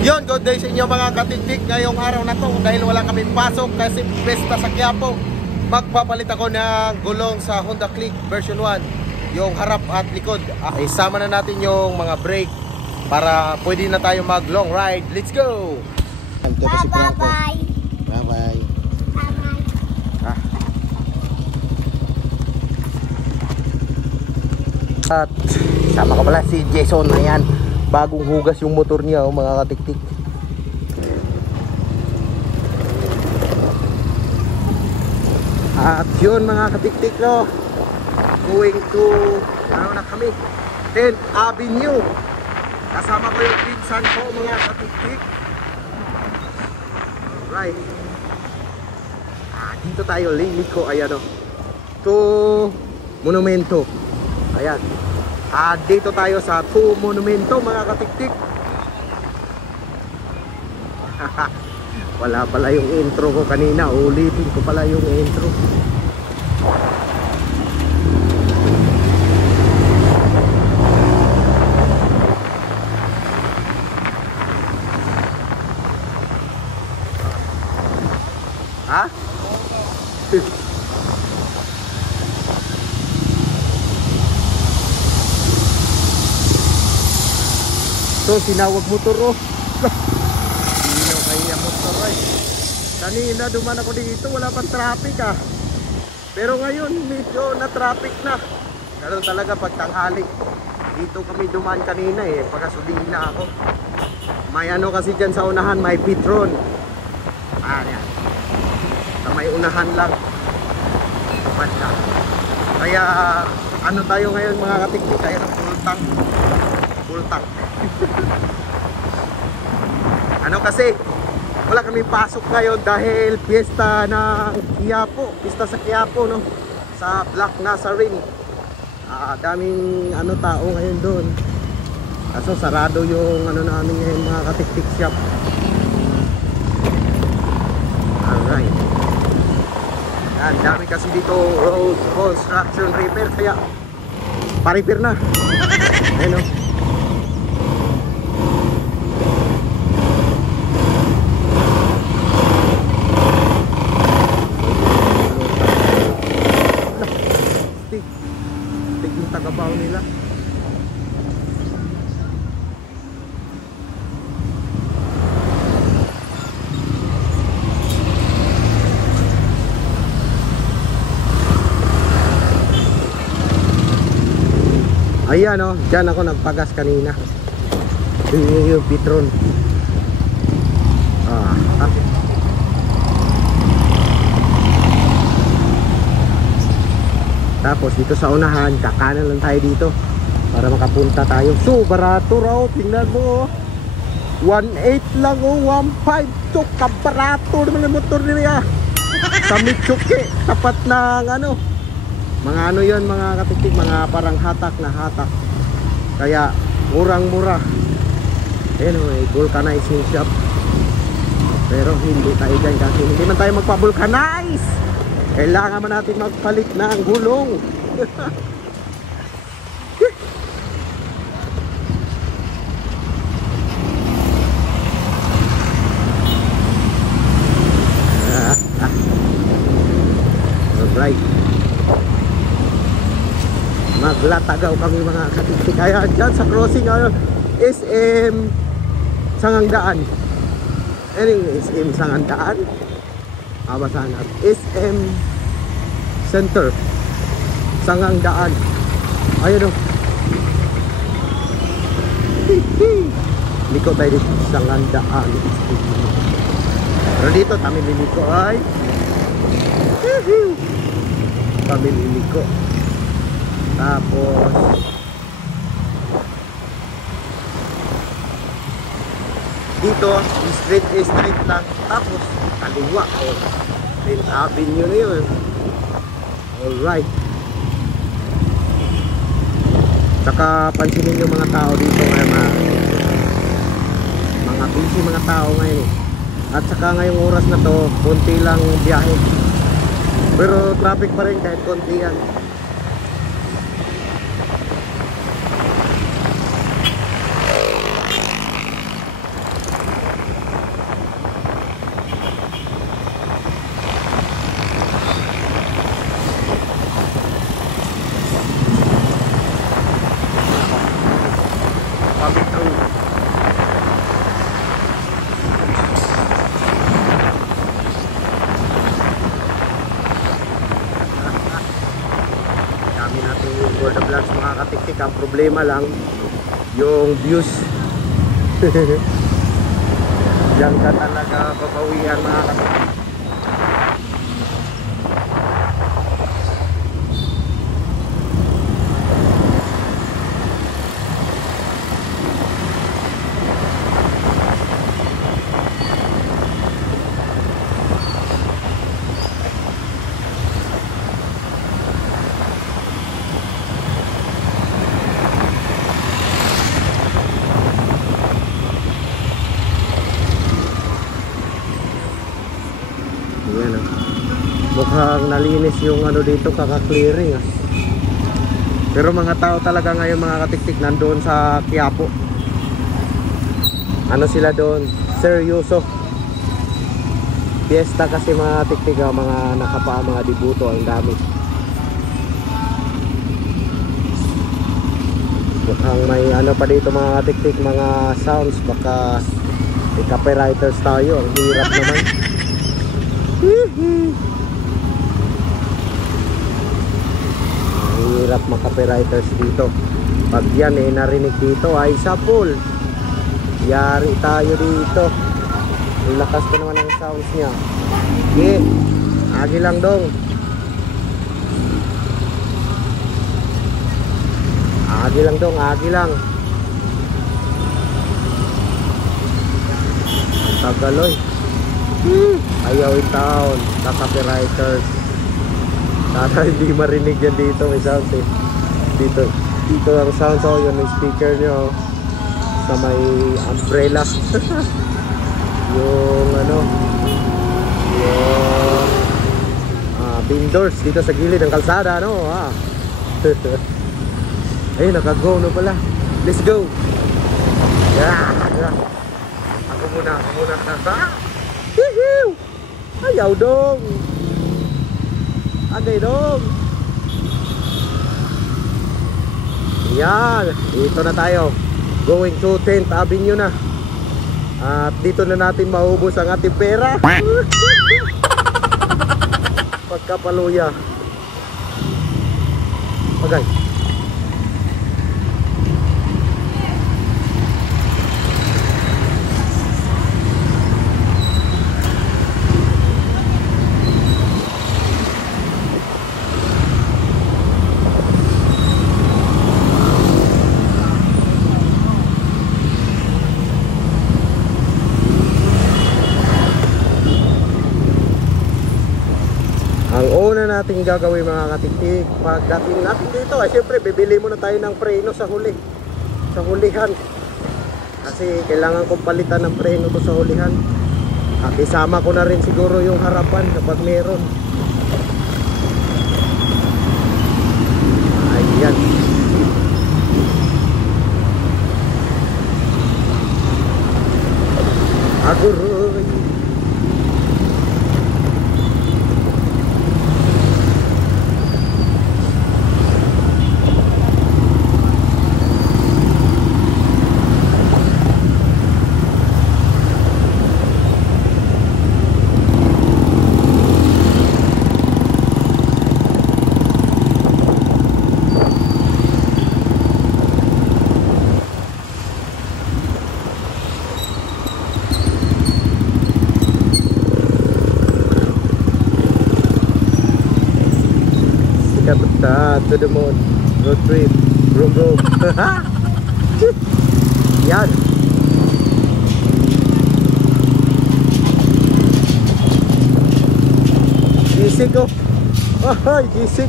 Yon, good day sa inyo mga katiktik ngayong araw na to. Dahil wala kami pasok kasi pesta sa Quiapo, magpapalit ako ng gulong sa Honda Click version 1, yung harap at likod. Isama na natin yung mga brake para pwede na tayo mag long ride. Let's go! Bye-bye! Bye-bye! At sama ka pala si Jason. Ayan, bagong hugas yung motor niya, oh, mga katiktik. At yun mga katiktik, no, going to ano na kami, 10th Avenue. Kasama ko yung pinsan ko mga katiktik. Alright, dito tayo liko. Ayan, oh, to Monumento. Ayan, dito tayo sa to Monumento mga katiktik. Wala pala yung intro ko kanina, ulitin ko pala yung intro. Ha? So, sinawag motor, oh. Kanina duman ako dito, wala pang traffic, pero ngayon medyo na traffic na. Ganun talaga pag tanghali. Dito kami duman kanina, pagkasudiin na ako. May ano kasi dyan sa unahan, may Petron. Yan. Sa may unahan lang. Tapat na. Kaya ano tayo ngayon mga katiktik, kaya ng full tank. Full tank. Ano kasi, wala kami pasok ngayon dahil piyesta ng Quiapo, piyesta sa Quiapo, no, sa Black Nazarene. Daming ano tao ngayon doon. Kaso sarado yung ano namin ngayon mga katiktik shop. Alright. Yan, dami kasi dito road construction repair, kaya pa-repair na. Ayun, no. Tagabaw nila. Ayan, oh, dyan ako nagpagas kanina. Yung Petron. Tapos dito sa unahan, kakanan lang tayo dito para makapunta tayo. So, barato raw, tingnan mo, 1.8 lang, 1.5. So, kabarato naman ang motor nila. Sa Mitsuki, tapat ng ano, mga ano yun mga katiktik, mga parang hatak na hatak. Kaya, murang-mura. Anyway, vulcanizing shop. Pero hindi tayo dyan kasi hindi man tayo magpa-vulcanize. Kailangan man natin magpalit ng gulong. Alright. Maglatagaw kami mga katiktik. Kaya dyan sa crossing SM Sangandaan. Anyway, SM Sangandaan. Basahan natin SM Center Sangandaan. Ayun, oh. Liko tayo dito Sangandaan. Pero dito kami liliko ay kami liliko. Tapos dito street lang. Tapos kaliwa, oh, 10th Avenue na yun. Alright. Saka pansinin yung mga tao dito ngayon, mga busy mga tao ngayon. At saka ngayong oras na to, konti lang biyahe. Pero traffic pa rin kahit konti yan. katiktik. Ang problema lang yung views. Diyan ka talaga babawian mga katiktik. Ayan, oh. Mukhang nalinis yung ano dito, kaka-clearing ah. Pero mga tao talaga ngayon mga katiktik nandoon sa Quiapo. Ano sila doon? Seryoso. Fiesta kasi mga katiktik, mga nakapaa, mga dibuto, ang dami. Mukhang may ano pa dito mga katiktik, mga sounds, baka copywriters tayo. Ang hirap naman. Ang hirap maka-copywriters dito. Pag yan narinig dito ay sapul. Yari tayo dito. Ang lakas ko naman ang sounds niya. Agi lang dong. Agi lang dong, agi lang. Tagaloy. Ayaw in town, copywriters. Sana hindi marinig yan dito, may sound eh. Dito ang sound, so yun yung speaker nyo sa may umbrella. Yung ano, yung windows dito sa gilid ng kalsada, no? Ayun, naka-go no pala. Let's go. Yeah. Ako muna. Ayaw dong. Agay dong. Yan, dito na tayo. Going to 10th Avenue na. At dito na natin maubos ang ating pera. Pagkapaluya. Agay. Ang una nating gagawin mga katiktik, pagdating natin dito ay siyempre bibili muna tayo ng preno sa huli, sa hulihan, kasi kailangan kong palitan ng preno to sa hulihan. At isama ko na rin siguro yung harapan kapag meron. Ayan. Aguroy. To the moon, road trip, bro. Yan. Gisik ko. Ay, gisik.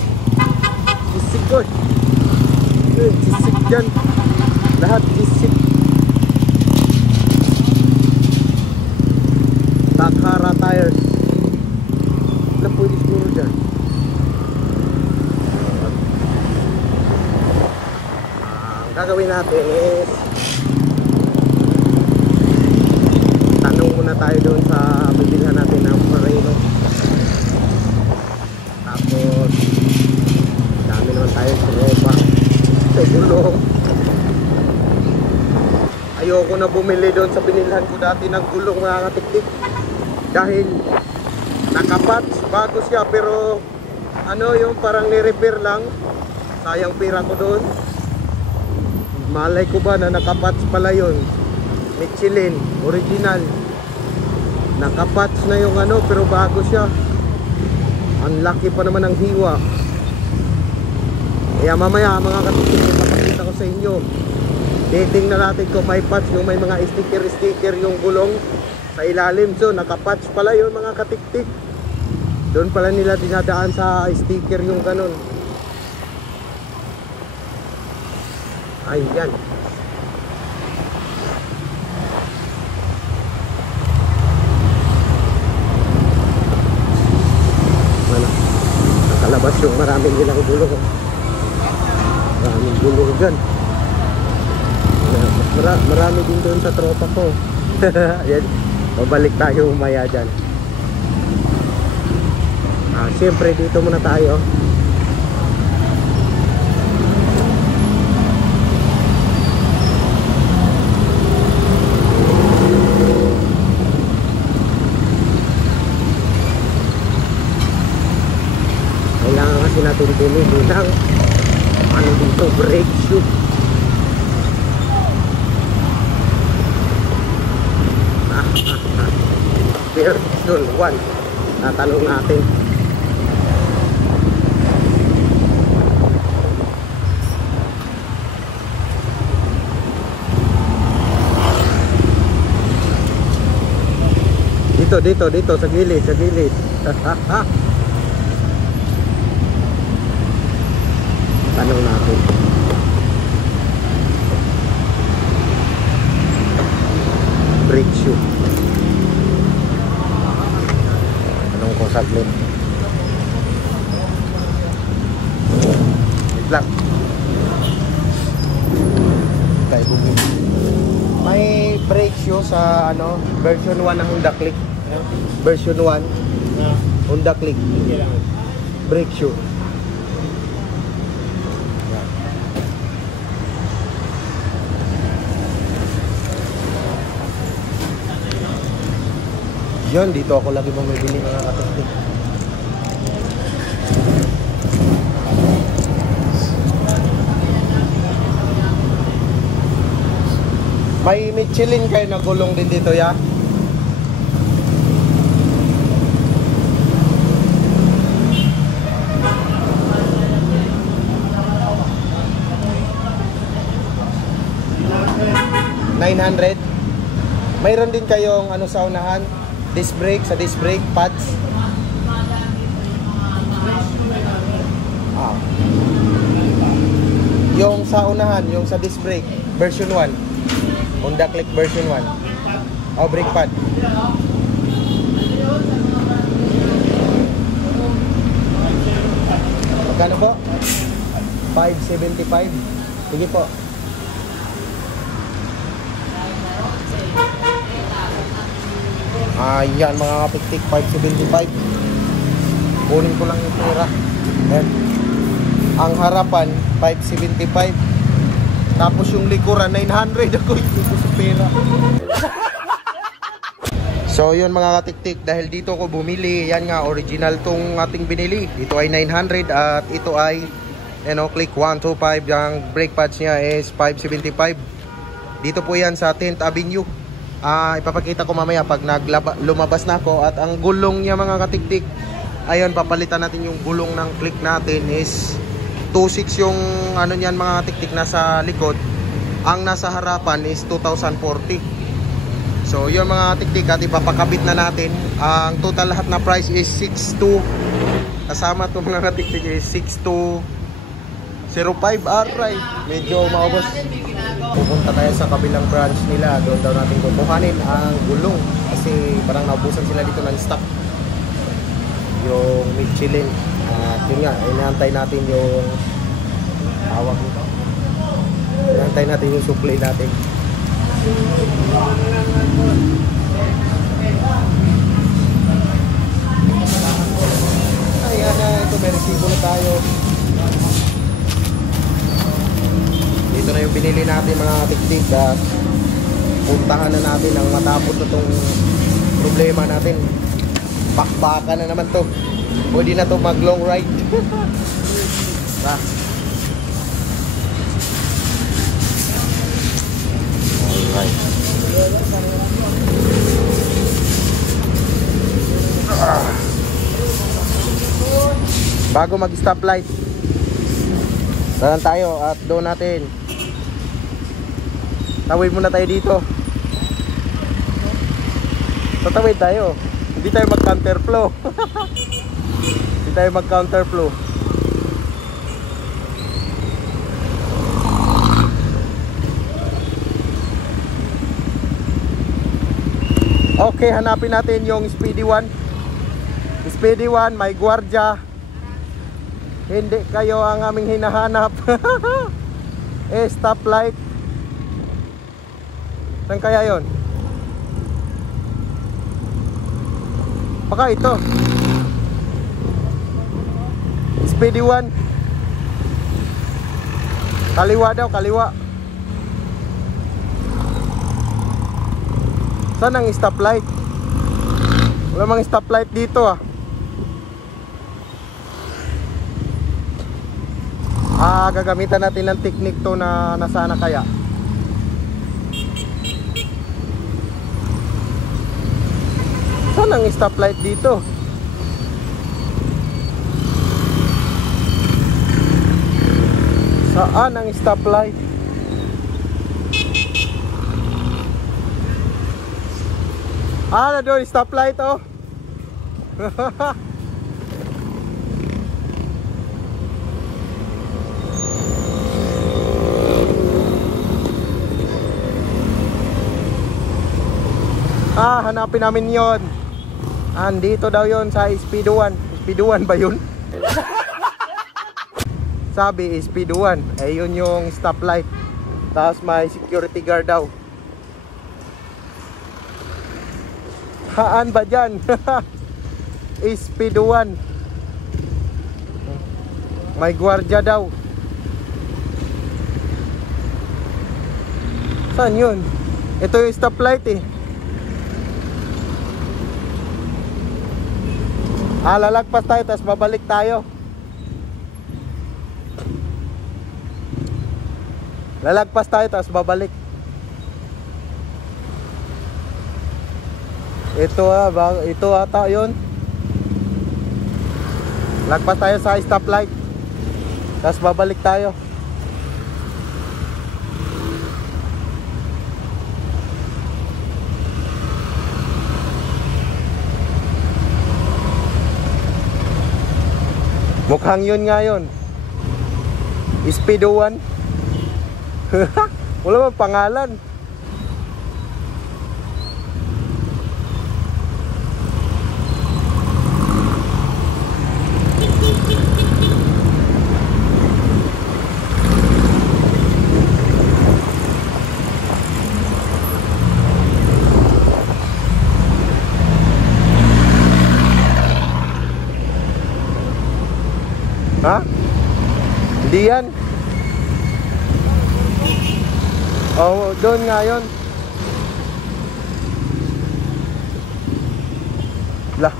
Gisik ko. Gisik dyan. Lahat gisik. Takara tires. Alam pwede siguro dyan. Gagawin natin is tanong muna tayo doon sa bibilhan natin ng preno. Tapos dami naman tayo sa ropa, sa gulong. Ayoko na bumili doon sa binilhan ko dati ng gulong mga katiktik, dahil nakapatch, bago siya, pero ano yung parang ni-repair lang. Sayang pira ko doon. malay ko ba na nakapatch pala yun. Michelin, original. Nakapatch na yung ano, pero bago siya. Ang laki pa naman ng hiwa. Kaya mamaya mga kapitid, ipapakita ko sa inyo. Titingnan natin kung may patch, yung may mga sticker yung gulong sa ilalim. So nakapatch pala yun mga katiktik. Doon pala nila dinadaan sa sticker yung ganun. Ayan. Ano? Nakalabas yung maraming ilang gulong. Maraming gulong dyan. Marami din doon sa tropa ko. Ayan. Babalik tayo umaya dyan. Siyempre dito muna tayo. Kailangan kasi natin bumili ng ano dito, brake shoe. Version 1. Tatanong natin. Dito sa gilid. Tanong natin. Brake shoe. Tanong ko saglit. Wait lang. Tayo bumili. May brake shoe sa ano, version 1 ng Honda Click. Version 1 Honda Click brake shoe. Yan, dito ako lagi bumibili mga katiktik. May Michelin kayo na gulong din dito ya. $900. Mayroon din kayong ano sa unahan, disc brake, sa disc brake pads. Yung sa unahan, yung sa disc brake version 1, Honda Click version 1. Brake pad. Magkano po? $575. Sige po. Ayan mga kapiktik, $575. Kunin ko lang yung pera. Ayan. Ang harapan $575. Tapos yung likuran $900. Ako ito sa pera. So yun mga katiktik, dahil dito ko bumili. Yan nga, original tong ating binili. Ito ay $900 at ito ay Click 125. Yung brake pads niya is $575. Dito po yan sa 10th Avenue. Ipapakita ko mamaya pag lumabas na ako. At ang gulong niya mga katiktik, ayun, papalitan natin yung gulong ng Click natin is 2.6 yung ano niyan mga katiktik nasa likod. Ang nasa harapan is 2040. So yun mga katiktik, at ipapakabit na natin. Ang total lahat na price is 6.2. Kasama to mga katiktik is 6.205. Aray, medyo maubos. Pupunta tayo sa kabilang branch nila. Doon daw natin kukuhanin ang gulong kasi parang naubusan sila dito ng stock yung Michelin. Yun nga, inaantay natin yung tawag nito. Inaantay natin yung supply natin. Ayan na, ito may resibo na tayo. Ito na yung binili natin mga katiktik. Puntahan na natin ang matapos na itong problema natin. Bakbaka na naman to. Pwede na to mag long ride. Bago mag stoplight, dalan tayo at doon natin. Tawid muna tayo dito. Tatawid tayo. Hindi tayo mag counterflow. Hindi tayo mag counterflow. Okay, hanapin natin yung Speedy 1. Speedy 1, may gwardiya. Hindi kayo ang aming hinahanap. Stoplight. Saan kaya yon? Baka ito. Speedy 1. Kaliwa daw, kaliwa. Saan ang stoplight? Wala mang stoplight dito ah. Gagamitan natin ng technique to na nasana kaya. Saan ang stoplight dito? Saan ang stoplight? Na doon stoplight oh. Hanapin namin yon. Andito daw yon sa Speed 1. Speed 1 ba yun? Sabi Speed 1. Yun yung stoplight. Tapos may security guard daw. Haan ba dyan? Speed 1. May gwardiya daw. Saan yun? Ito yung stoplight eh. Lalagpas tayo tapos babalik tayo. Lalagpas tayo tapos babalik. Ito ata yun. Lagpas tayo sa stoplight tapos babalik tayo. Mukhang yun nga yun. Speed 1. Wala bang pangalan? Ha? Hindi yan. Oh, doon nga yun. Lah.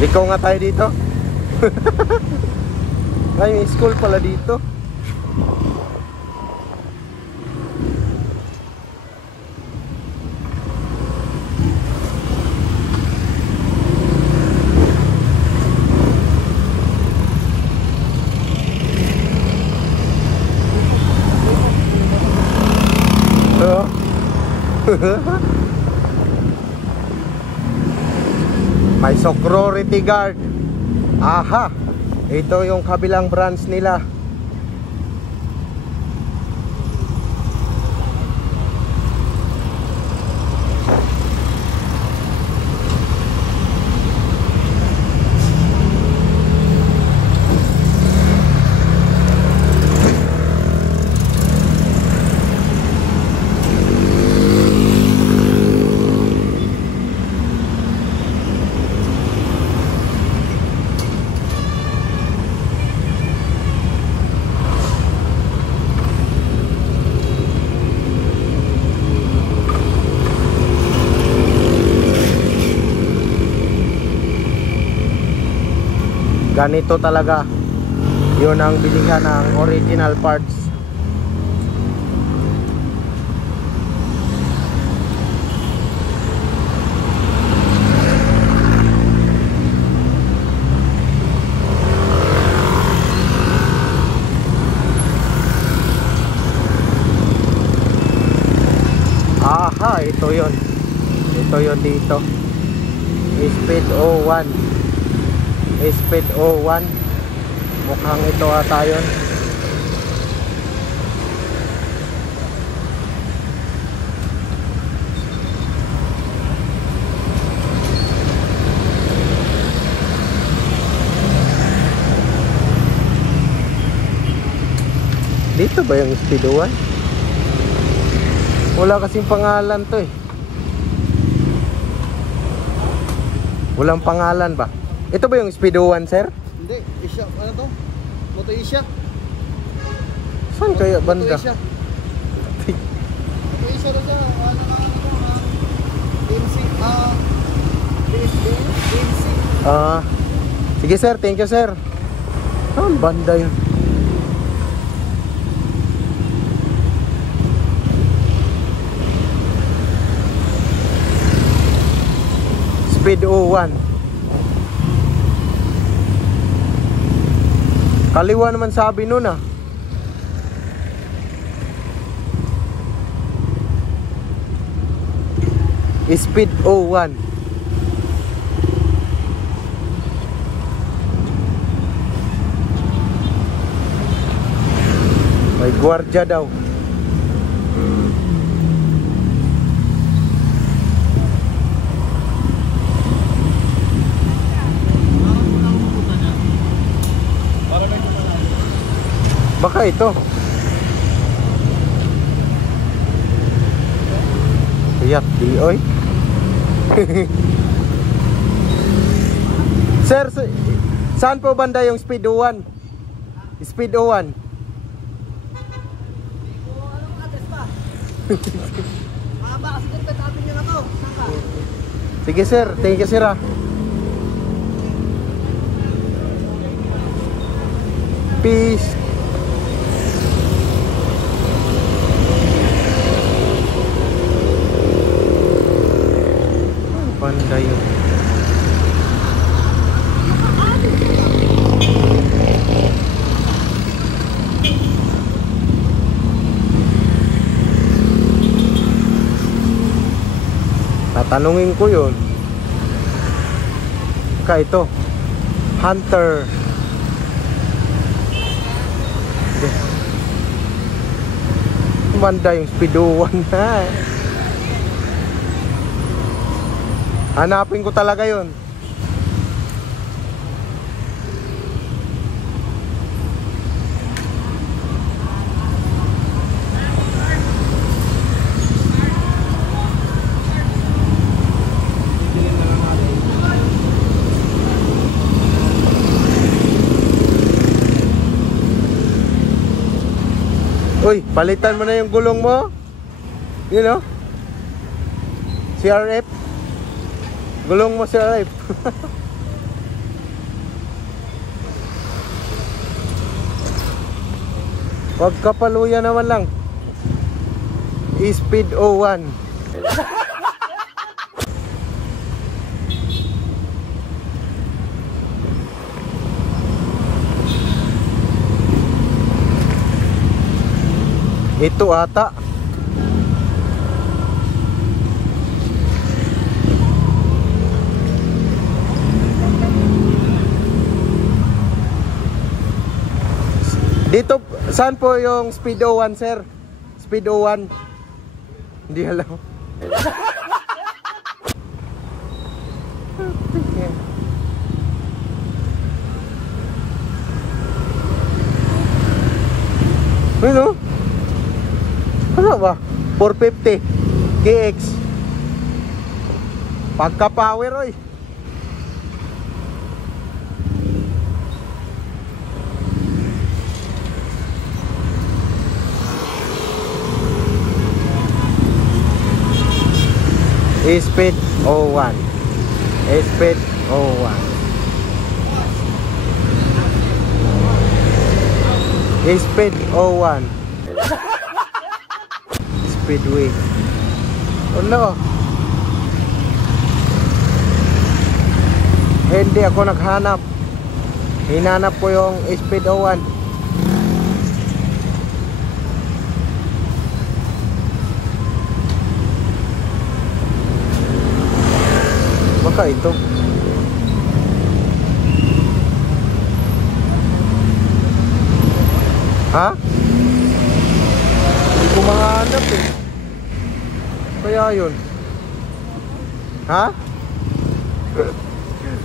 Ikaw nga tayo dito. Ay, may school pala dito. May security guard. Aha, ito yung kabilang branch nila. Ganito talaga. Yun ang bilihan ng original parts. Aha, ito yon. Ito yon dito. Speed 01. Speed 01. Mukhang ito ata yun. Dito ba yung Speed 01? Wala kasing pangalan to eh. Walang pangalan ba? Ito ba yung Speed 01, sir? Hindi, Asia, ano to? Moto Asia. Saan kaya banda? Moto Asia. Moto Asia daw siya. DMC. DMC. Sige sir, thank you sir. Saan banda yun? Speed 01. Kaliwa naman sabi nun ah. Speed 01. May gwardiya daw. Baka ito. Iyak di oy. Sir, saan po banda yung Speed 01? Speed 01. Anong address pa? Mahaba kasi dito, tapin nyo na to. Saan ka? Sige sir, thank you sir ah. Peace. Banda yun. Tatanungin ko yun. Ka ito Hunter. Banda yung Speed 01 na. Hanapin ko talaga yun. Uy, palitan mo na yung gulong mo. You know? CRF. Gulong mo CRF. Wag kapaluya naman lang. Speed 01. Ito ata. Dito, saan po yung Speed 01 sir? Speed 01. Hindi alam. Ano? Ano ba? 450 KX. Pagka power oy. Speed 01. Speed 01. Speed 01. Speedway. Oh no. Hindi ako naghanap. Hinanap ko yung Speed 01. Baka ito. Ha? Hindi ko mahanap eh. Kaya yun. Ha?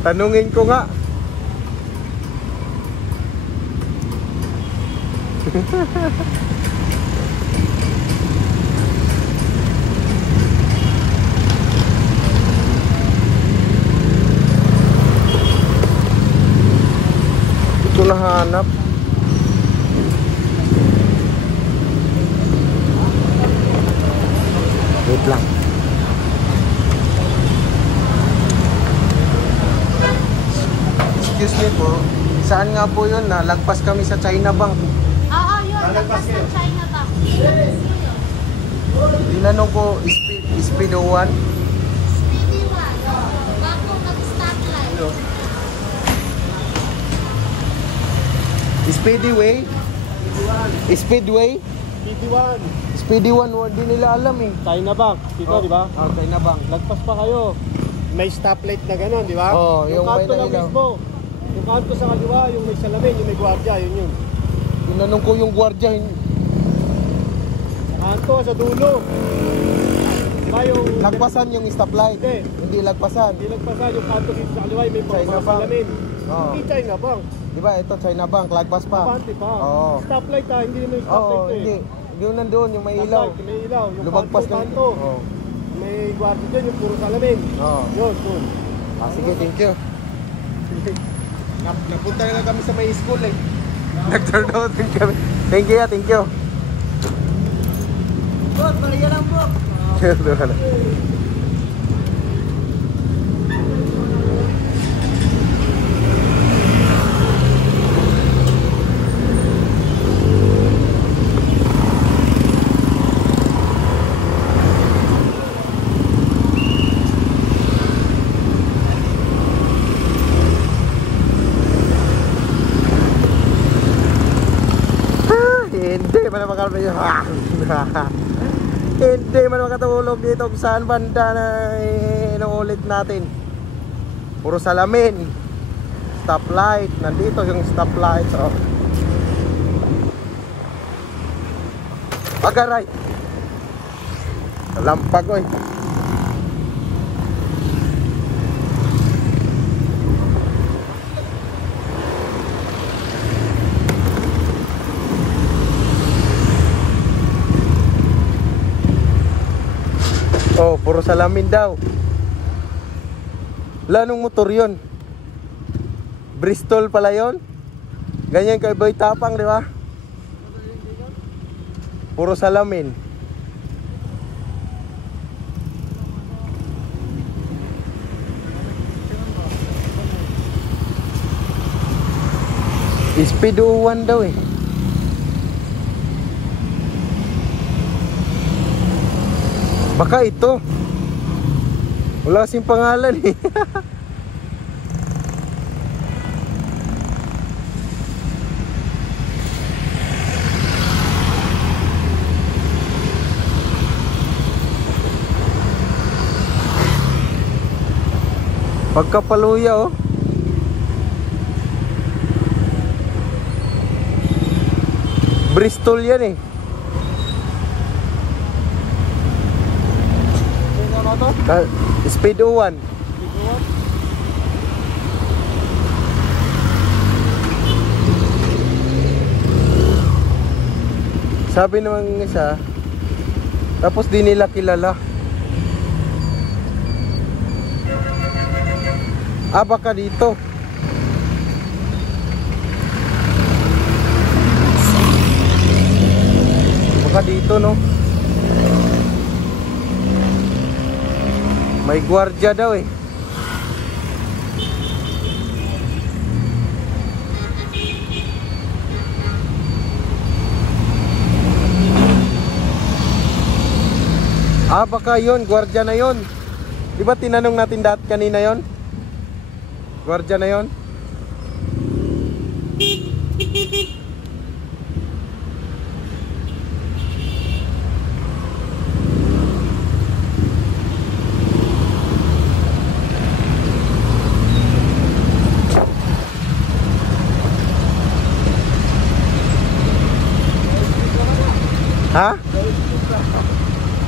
Tanungin ko nga. Ito nahanap. Wait lang. Excuse me po. Saan nga po yun? Nalagpas kami sa China Bank. Oo, yun. Lagpas ng China Bank. Tinanong ko, Speedo 1. Speedy one. Bago mag-stoplight. Speedway? Speedway? PT1. Speedy 1, hindi nila alam eh. China Bank. Dito, di ba? China Bank. Lagpas pa kayo. May stoplight na gano'n, di ba? Oo, yung may kanto lang nailaw. mismo. Yung kanto sa kaliwa, yung may salamin, yung may gwardiya, yun. Tinanong ko yung gwardiya. Kanto, sa dulo. Di ba yung... Lagpasan yung stoplight. Hindi lagpasan. Hindi lagpasan yung kanto dito sa kaliwa, yung may China mga Bank. salamin. Oo. Hindi China Bank. Di ba ito China Bank, lagpas pa. Pante pa. Oo. Stoplight hindi naman yung Oo, stoplight hindi. Yung nandun, yung may ilaw. Stoplight, may ilaw. Yung Lumagpas kanto, lang. kanto. Oo. May gwardiya dyan, yung puro salamin. Oo. Yun, yun. Sige, thank you. Napunta na kami sa may school eh. Nag-turn out din kami. Thank you, thank you. Bot, balikan lang bro. Hindi man makatulog. Hindi man makatulog dito kung saan banda na inuulit natin. Puro salamin. Stoplight. Nandito yung stoplight. Oh. Agaray. Lampag oy. Oh, puro salamin daw. Lanong motor yun? Bristol pala yun? Ganyan kay Boy Tapang, di ba? Puro salamin. Speedo 1 daw eh. Baka ito. Wala kasing pangalan eh. Pagkapaluya oh. Bristol yan eh. Speedo 1. Sabi naman ng isa, tapos di nila kilala. Baka dito. Baka dito no. May gwardiya daw eh. Baka yun, gwardiya na yun. Di ba tinanong natin kanina yun? Gwardiya na yun?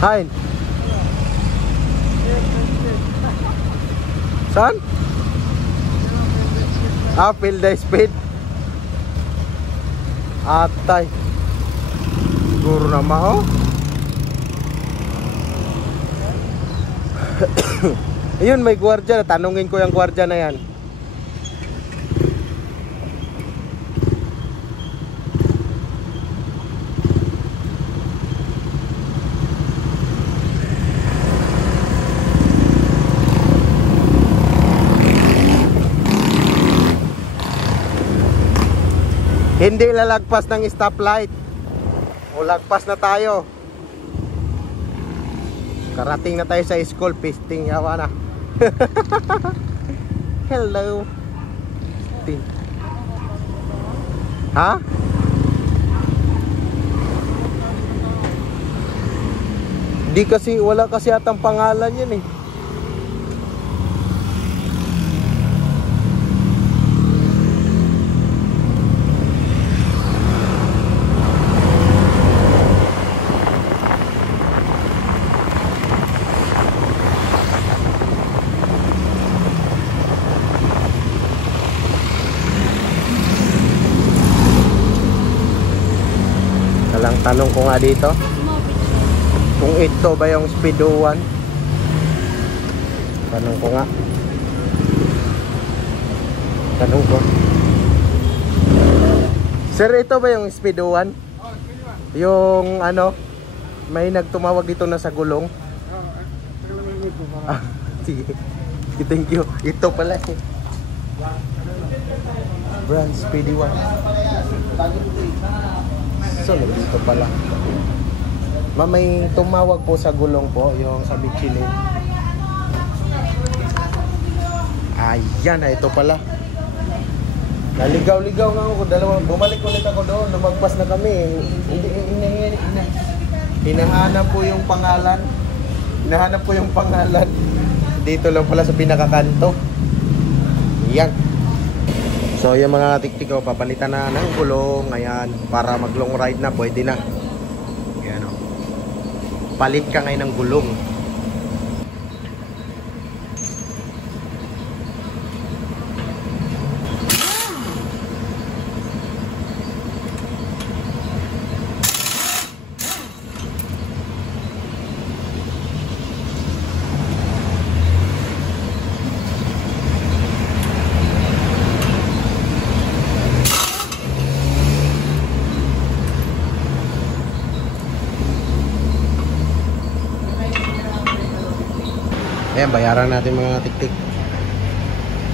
Hein? Saan? Field day speed. Atay. Siguro naman oh. Ayun, may gwardiya. Tanungin ko yung gwardiya na yan. Hindi lalagpas ng stoplight. O lagpas na tayo. Karating na tayo sa school. Pisting yawa na. Hello. Ha? Di kasi, wala kasi atang pangalan yan eh. Tanong ko nga dito kung ito ba yung Speedo 1. Tanong ko nga. Tanong ko. Sir, ito ba yung Speedo 1? Yung ano, may nagtumawag dito na sa gulong. Sige. Thank you. Ito pala eh. Brand Speedo 1. So, dito pala. May tumawag po sa gulong po, yung sa Michelin. Ayan, ito pala. Naligaw-ligaw nga ako. Bumalik ulit ako doon. Lumagpas na kami. Hinahanap po yung pangalan. Hinahanap po yung pangalan. Dito lang pala sa pinakakanto. Ayan. So yung mga tiktik ko, papalitan na ng gulong. Ayan, para mag long ride na, pwede na. Ayan o. Palit ka ngayon ng gulong. Ayan, bayaran natin mga tiktik.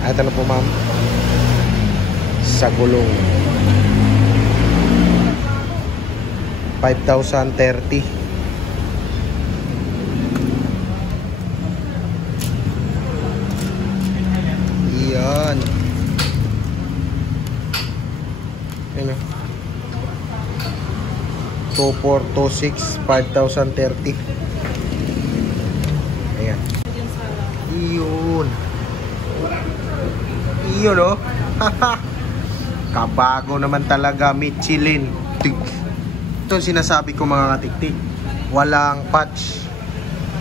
Ito na po ma'am. Sa gulong 5,030. Iyan. Ayan. 2426 5,030. Ayan. Iyon. Iyon oh. Kabago naman talaga, Michelin. Ito sinasabi ko mga katiktik. Walang patch.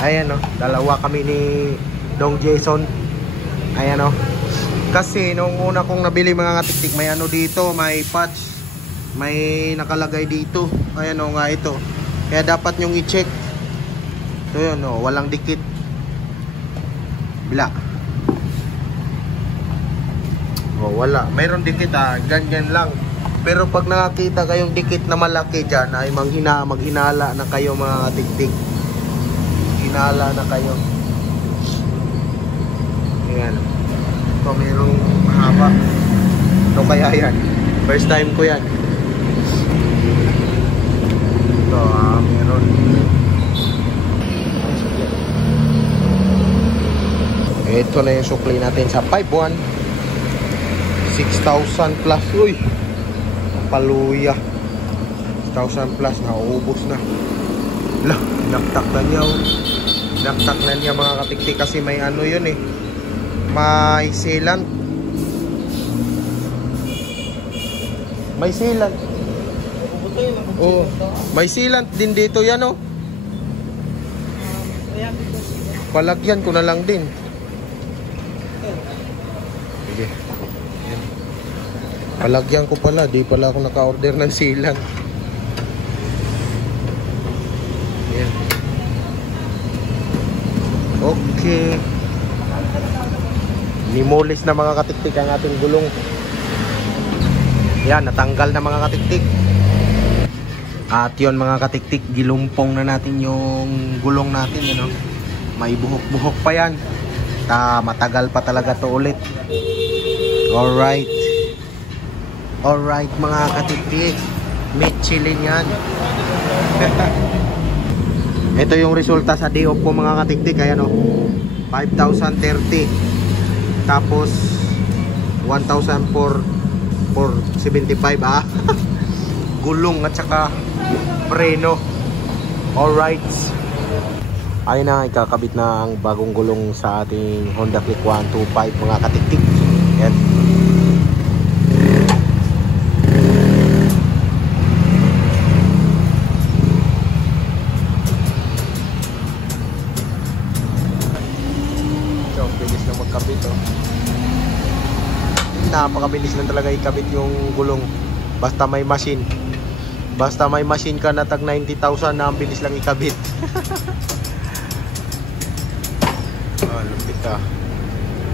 Ayan oh. Dalawa kami ni Dong Jason. Ayan oh. Kasi nung una kong nabili mga katiktik, may ano dito, may patch. May nakalagay dito. Ayan oh nga ito. Kaya dapat nyong i-check. Ito yun oh. Walang dikit. Bila. Oh, wala. Mayroon dikit ganyan lang. Pero pag nakakita kayong dikit na malaki dyan, ay maghinala na kayo mga tiktik. Hinala na kayo. Ayan. Ito mayroong mahaba. Ito kaya yan. First time ko yan. Ito meron. Ito na yung supply natin sa 5.1 6,000 plus. Uy, paluya. 6,000 plus, nauubos na. Lah, naktak na niya. Naktak na niya mga katiktik. Kasi may ano yun eh, may sealant. May sealant. Oh, may sealant din dito yan oh. namin boss. Palagyan ko na lang din. Sige. Yan. Palagyan ko pala. Di pala ako naka-order ng silang. Yan. Okay. Nimulis na mga katiktik ang ating gulong. Yan, natanggal na mga katiktik. At yun mga katiktik, gilumpong na natin yung gulong natin. You know? May buhok-buhok pa yan. Matagal pa talaga to ulit. Alright. Alright mga katiktik. Michelin yan. Ito yung resulta sa day off ko mga katiktik. Ayan o. 5,030. Tapos 1,475 gulong at saka preno. Alright. Ayun na, ikakabit na ang bagong gulong sa ating Honda Click 125 mga katiktik. Yan. So, bilis na magkabit oh. Napakabilis lang talaga ikabit yung gulong. Basta may machine. Basta may machine ka na tag 90,000 na ang bilis lang ikabit. Lupit ah.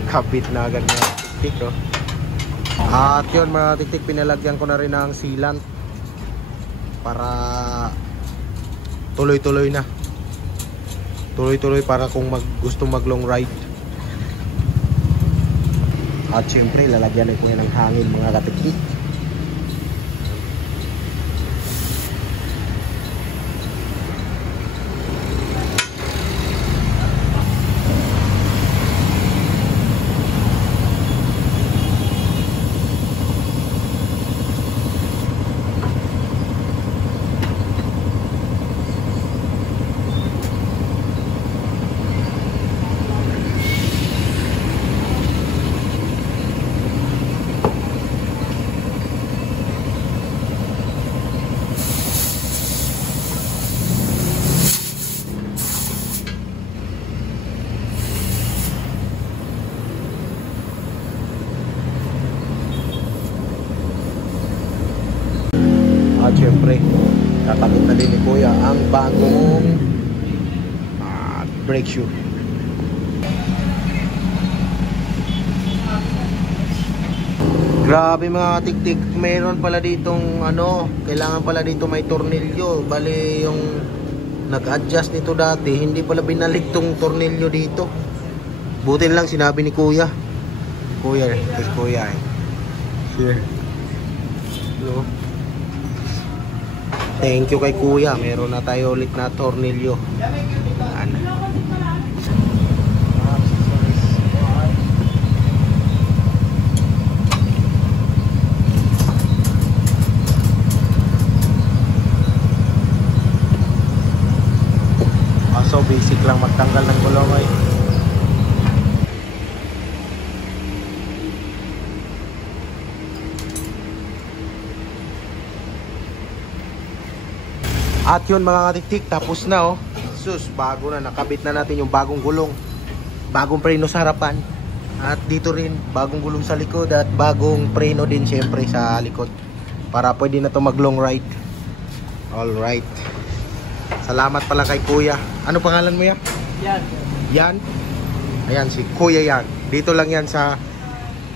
Kabit na agad na tiktik oh. At yun mga tiktik, pinalagyan ko na rin ng sealant para tuloy-tuloy na. Tuloy-tuloy para kung gusto mag long ride. At syempre lalagyan ko yan ng hangin mga katiktik. At syempre kakabit na din ni Kuya ang bagong brake shoe. Grabe mga tiktik, mayroon pala ditong kailangan pala dito may tornilyo. Bali yung nag-adjust nito dati, hindi pala binalik tong tornilyo dito. Buti lang sinabi ni Kuya. Kuya here. Hello. Thank you kay Kuya. Meron na tayo ulit na tornilyo. So basic lang magtanggal ng gulong ay. At yun mga katiktik, tapos na oh. Sus, bago na, nakabit na natin yung bagong gulong. Bagong preno sa harapan. At dito rin, bagong gulong sa likod. At bagong preno din syempre sa likod. Para pwede na to mag long ride. Alright. Salamat pala kay Kuya. Ano pangalan mo yan? Yan. Yan? Ayan, si Kuya yan. Dito lang yan sa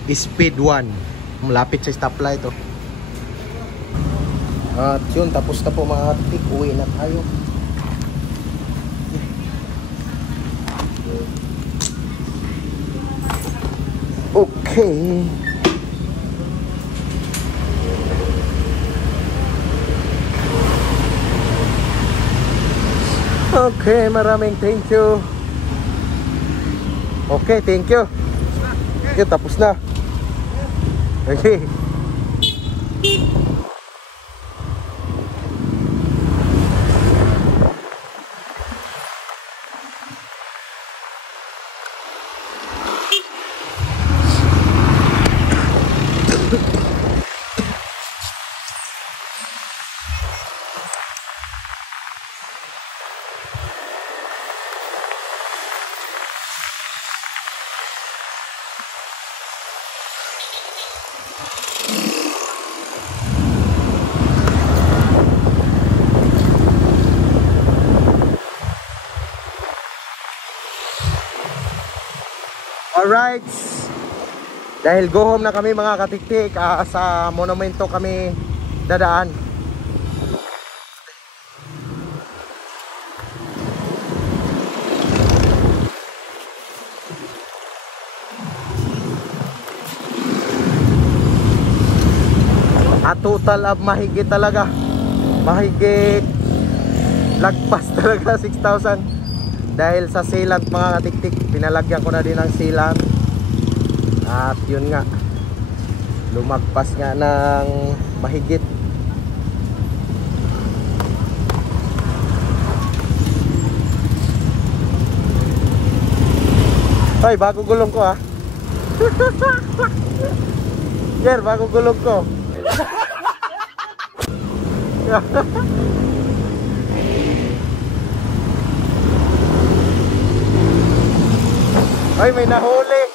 Speed 1. Malapit sa stoplight oh. At yun, tapos na po mga katiktik. Uwi na tayo. Okay. Okay, maraming thank you. Okay, thank you. Okay, tapos na. Okay. Alright. Dahil go home na kami mga katiktik, sa monumento kami dadaan. At total of mahigit talaga. Mahigit lagpas talaga 6,000. Dahil sa sealant mga katiktik, pinalagyan ko na din ng sealant. At yun nga, lumagpas nga ng mahigit. Hoy, bago gulong ko ha. Jer, bago gulong ko. Ay, may nahuli.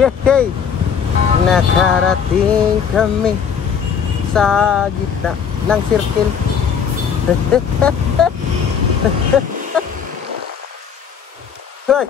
Hey, nakarating kami sa gitna ng circle. Hoy.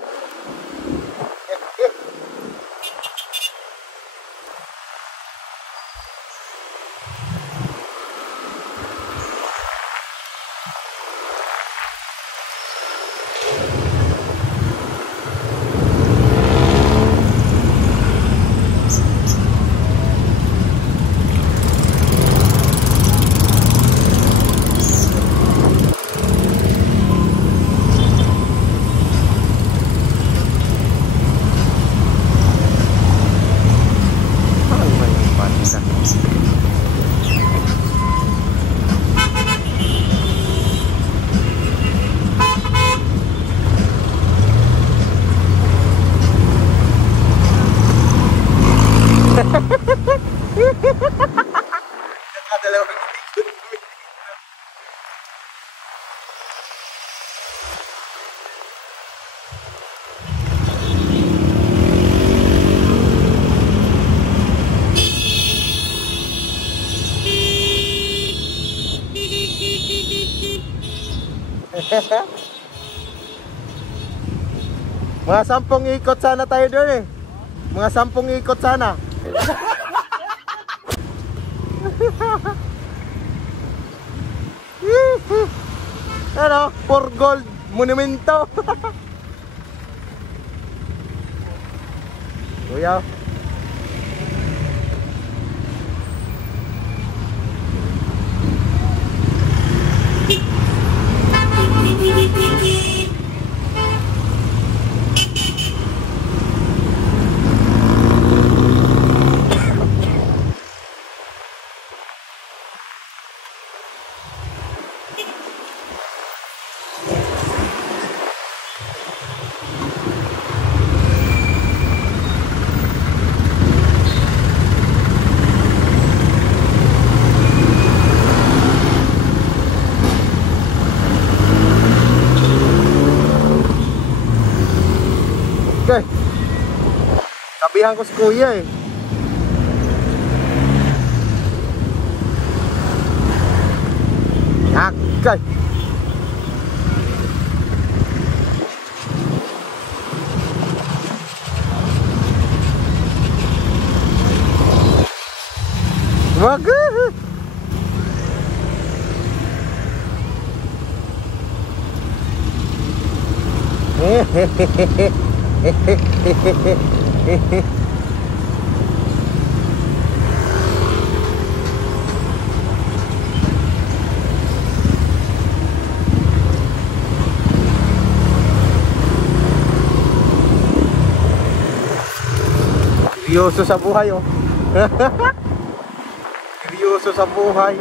Mga 10 ikot sana tayo doon eh. Mga 10 ikot sana. Ano? For gold monumento. Kuya. Okay. Sabihan ko si kuya eh. Kay. Wag. Seryoso sa buhay, oh. Seryoso sa buhay.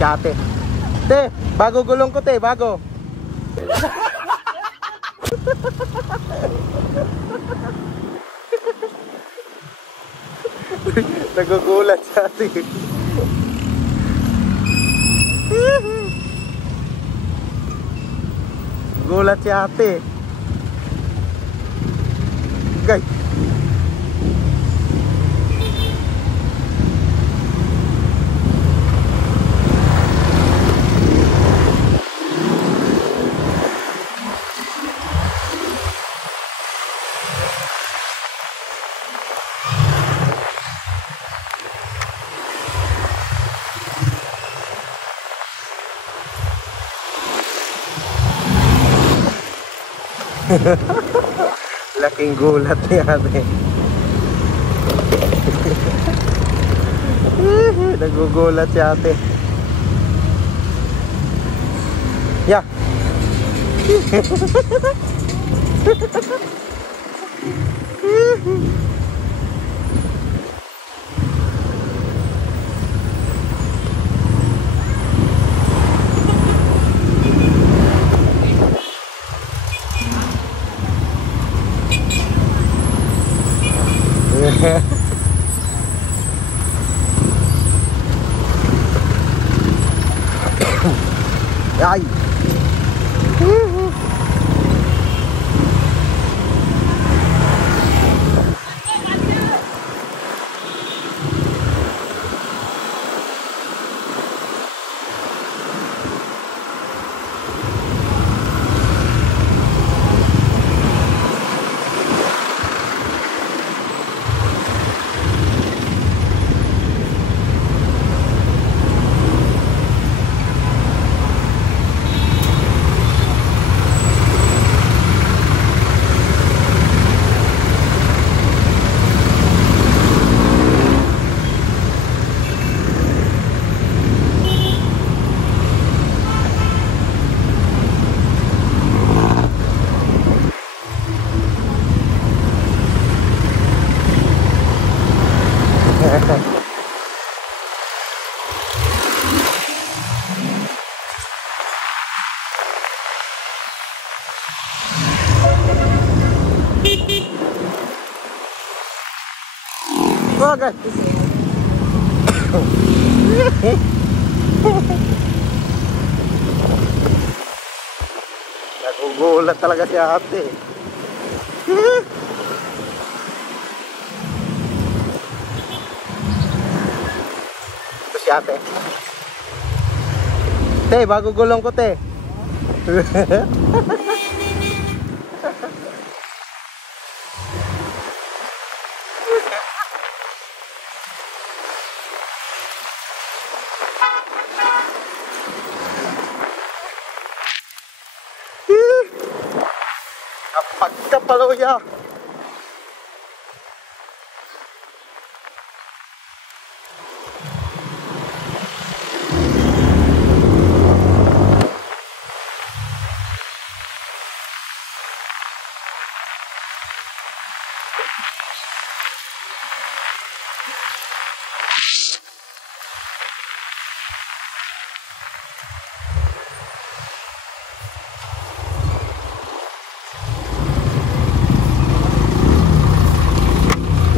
Ate. Te, bago gulong ko, te, bago. Nagugulat siya, ate. Gulat si ate. Guys. Laking gulat ni ate. Nagugulat si ate. Yeah. Ay. Oh, guys. Nagugulat talaga si ate. Ito si ate. Te, bago gulong ko, te. Pagkapaloya.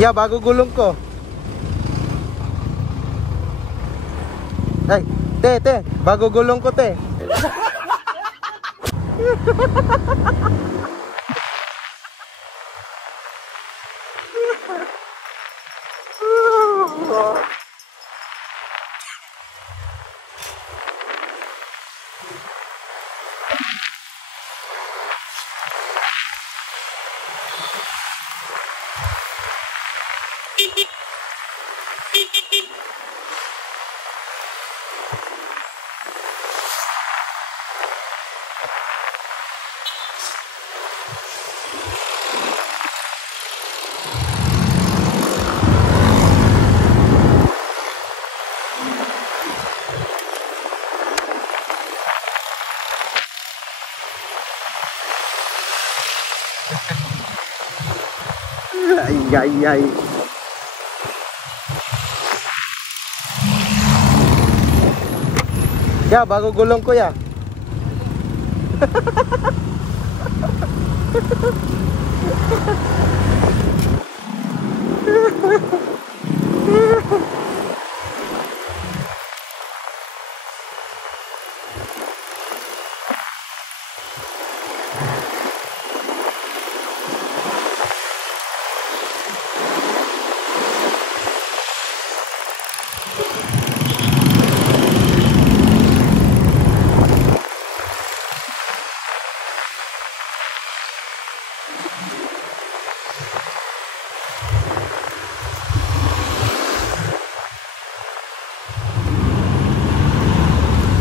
Yeah, bago gulong ko. Ay, te, bago gulong ko, te. Ay. Ya, bago gulong ko ya.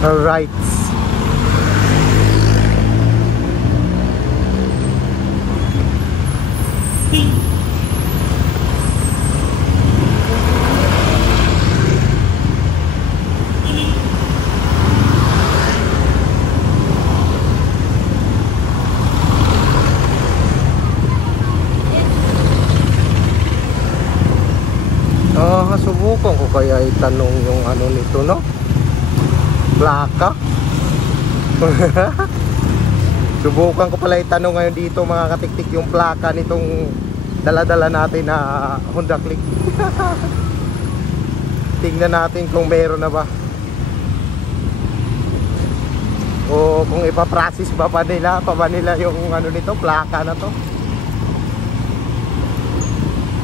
All right. Subukan ko kaya itanong yung ano nito, no? Plaka. Subukan ko pala itanong ngayon dito mga katiktik yung plaka nitong dala-dala natin na Honda Click. Tingnan natin kung meron na ba. O kung ipaprocess pa ba nila yung ano nito, plaka na to.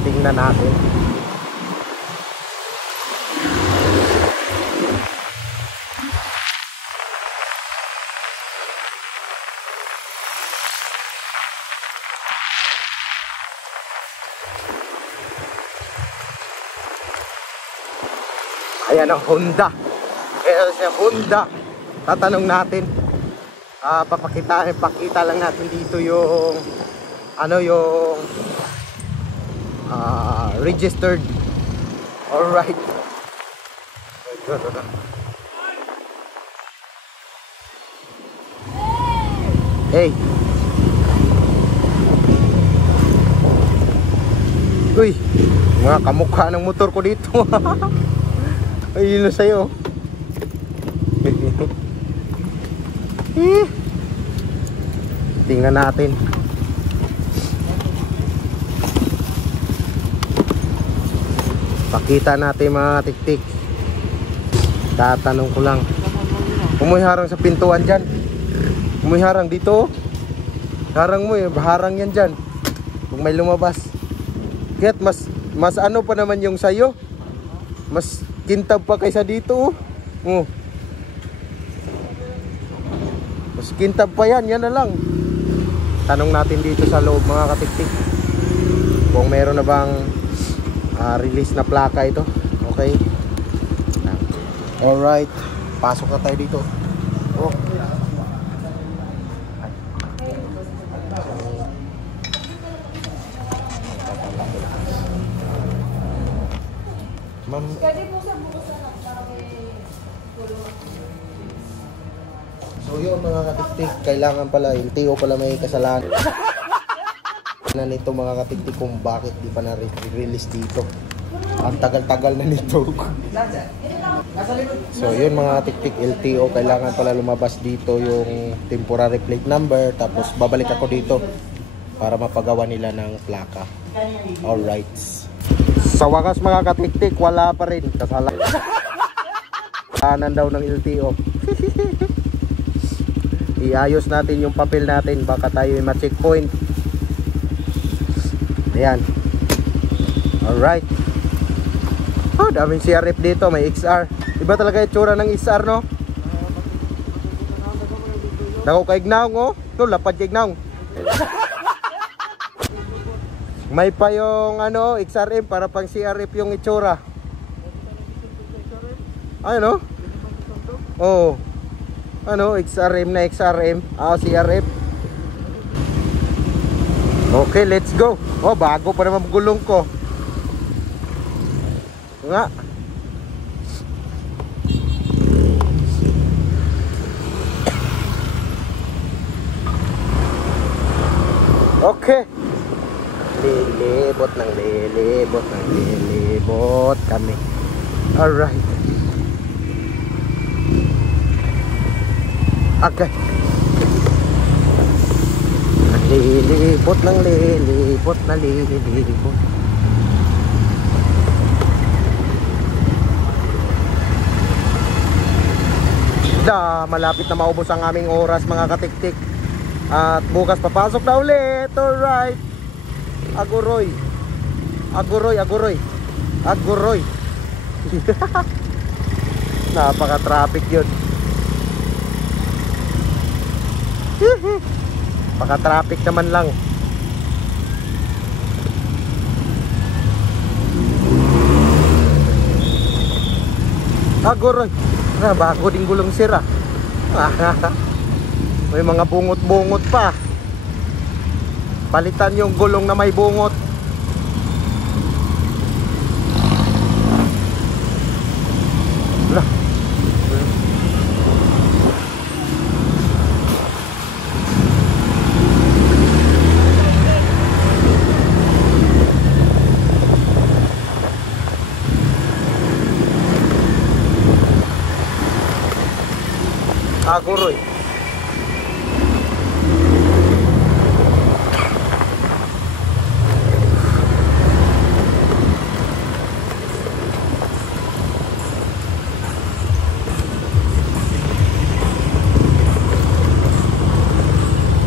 Tingnan natin. Ayan ang Honda. Ayan siya, Honda. Tatanong natin. Pakita lang natin dito yung ano yung registered. Alright. Hey. Uy, mga kamukha ng motor ko dito. Ayun na sa'yo. Tingnan natin. Pakita natin mga tiktik. Tatanong ko lang. Umuharang sa pintuan dyan. Umuharang dito. Harang mo eh. Harang yan dyan. Kung may lumabas. Kaya't mas ano pa naman yung sa'yo. Mas kintab pa kaysa dito. Mas kintab pa yan. Yan na lang. Tanong natin dito sa loob mga katiktik. Kung meron na bang release na plaka ito. Okay. Alright. Pasok na tayo dito. Oh. Ma'am. So yun mga katiktik, kailangan pala, yung Tio pala may kasalanan na nito mga katiktik kung bakit di pa na-release dito. Ang tagal-tagal na nito. So yun mga tiktik LTO, kailangan pala lumabas dito yung temporary plate number, tapos babalik ako dito para mapagawa nila ng plaka. Alright. Sa wakas mga katiktik, wala pa rin. Kasalanan daw ng LTO. Iayos natin yung papel natin, baka tayo ay ma-checkpoint. Ayan. Alright. Oh, daming CRF dito, may XR. Iba talaga yung tsura ng XR, no? Dako kay Ignaong, oh. No, lapad kay Ignaong. May pa yung ano, XRM para pang CRF yung itsura. Ano? Oh. Ano, XRM na XRM. CRF. Okay, let's go. Oh, bago pa naman gulong ko. Nga. Okay. Lilibot kami. Alright. Okay. Lilibot. Malapit na maubos ang aming oras mga katiktik. At bukas papasok na ulit. Alright. Aguroy. Napaka-traffic yun. Paka-traffic naman lang. Aguroy. Bago din gulong sira. May mga bungot-bungot pa. Palitan yung gulong na may bungot. Aguroy.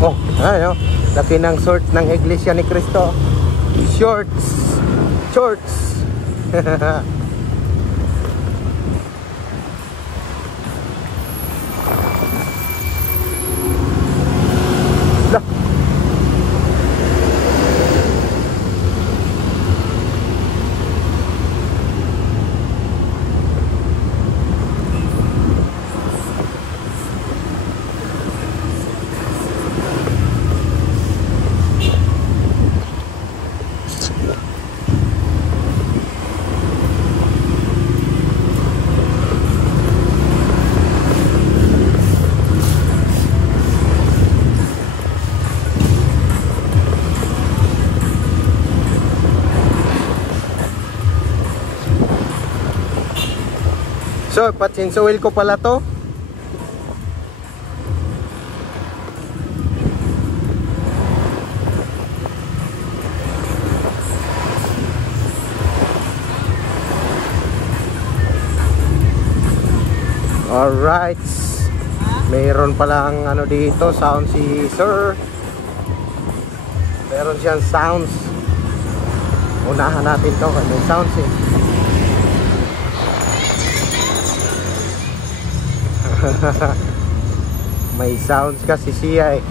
Oh, ano? Laki ng short ng Iglesia ni Cristo. Shorts. So, patsinsa oil ko pala to. Alright. Mayroon palang ano dito, sound si Sir. Meron siyang sounds. Unahan natin to, may sounds eh. May sounds kasi siya eh.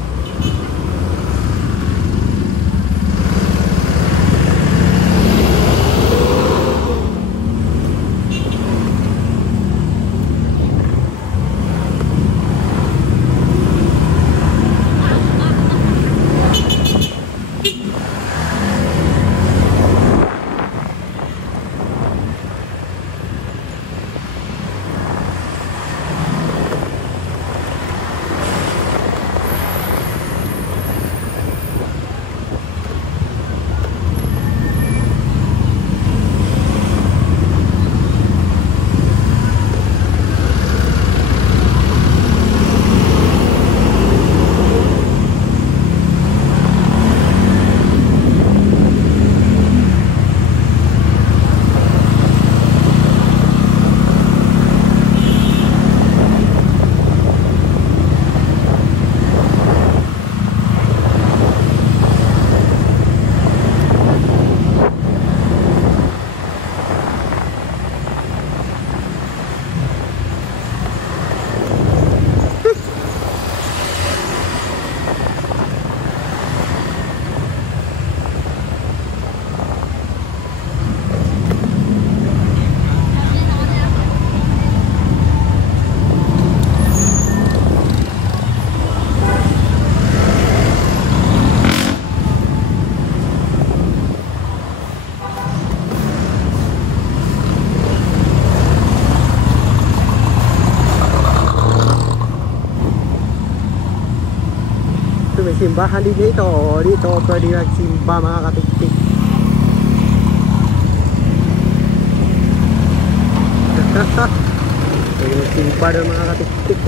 simbahan din dito. Dito pwede magsimba mga katiktik. Pwede magsimba doon mga katiktik.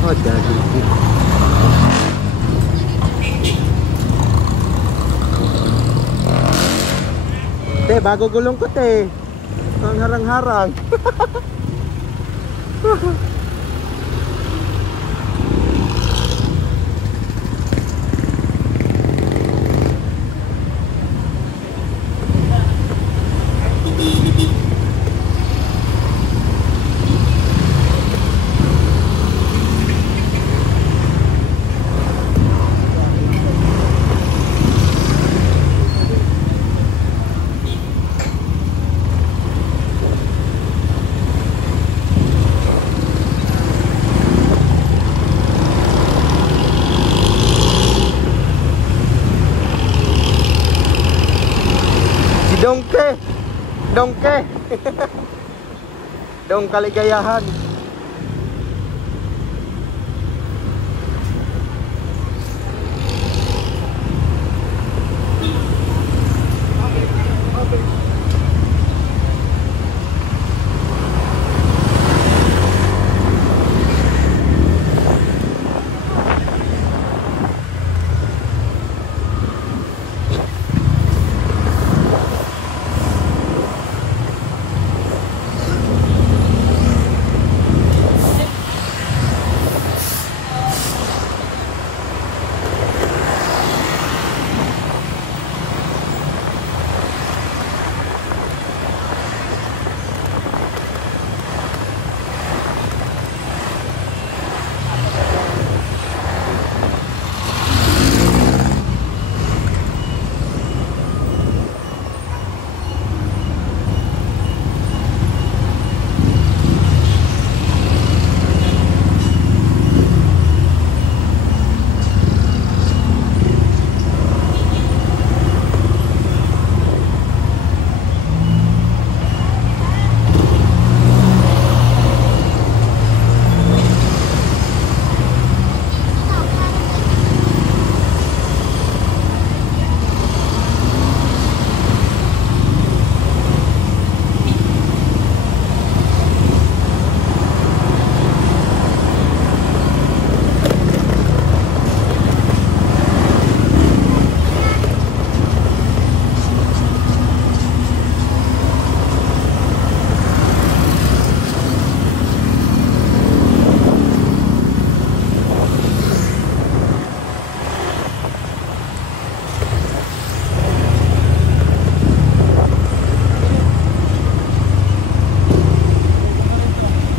Oh, jadi. Te, bago gulong ko te. Ang harang-harang. Dongke, dongke, dong kaligayahan.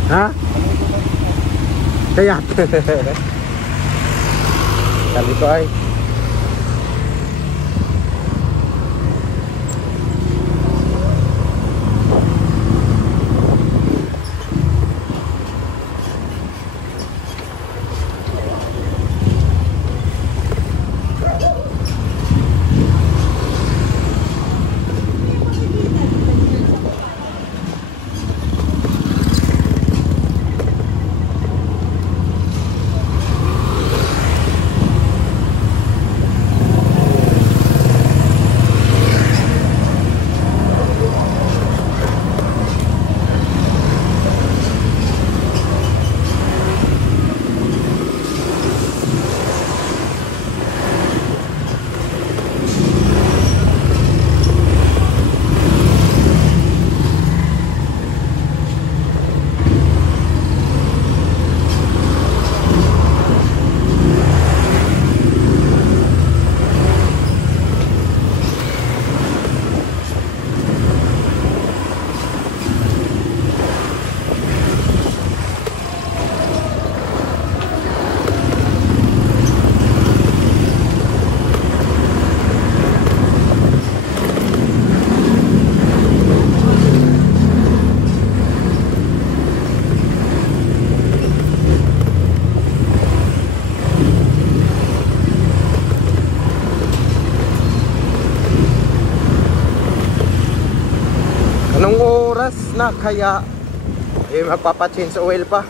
Ha? Kaya sabi ko ay na, kaya magpapa-change oil pa.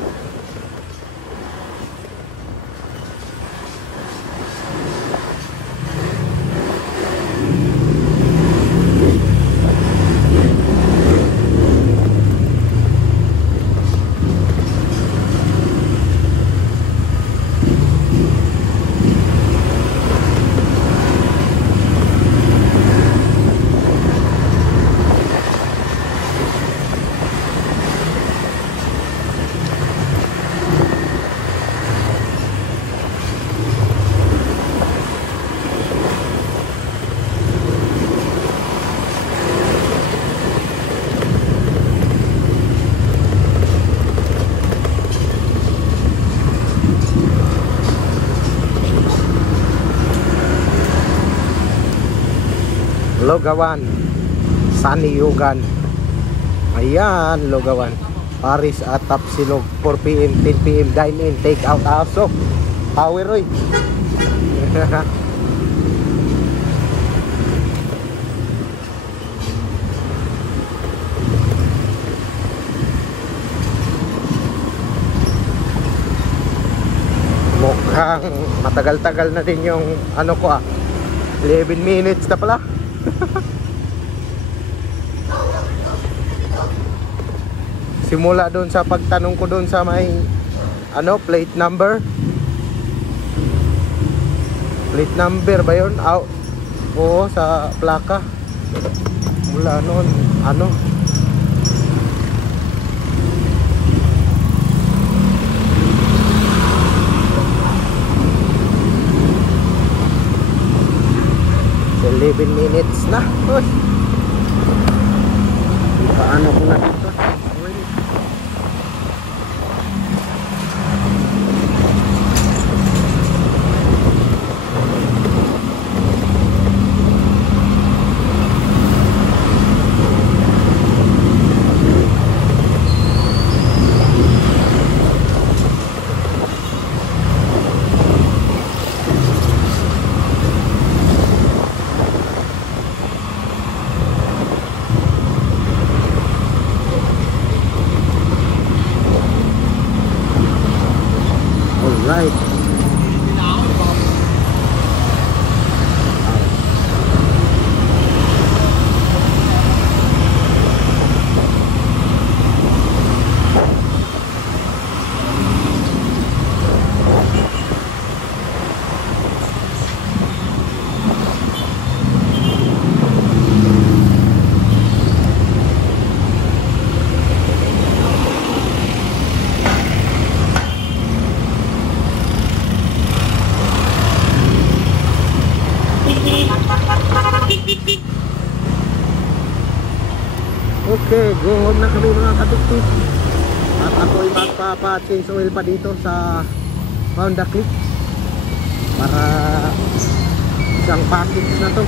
Logawan, Saniyugan. Ayan, Logawan. Paris at Tapsilog, 4 PM, 10 PM, dine in, take out also. Power oy. Mukhang matagal-tagal na din yung ano ko 11 minutes na pala. Simula doon sa pagtanong ko doon sa may ano, plate number ba yun? Oo, sa plaka. Mula noon ano, so 11 minutes na. Uy, paano ko na dito? Right. Okay, go home na kami mga katiktik. At ako ay magpapa-change oil pa dito sa Honda Click para isang package na to.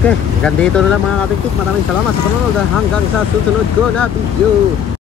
Okay, hanggang dito na lang mga katiktik. Maraming salamat sa panonood. Hanggang sa susunod ko na video.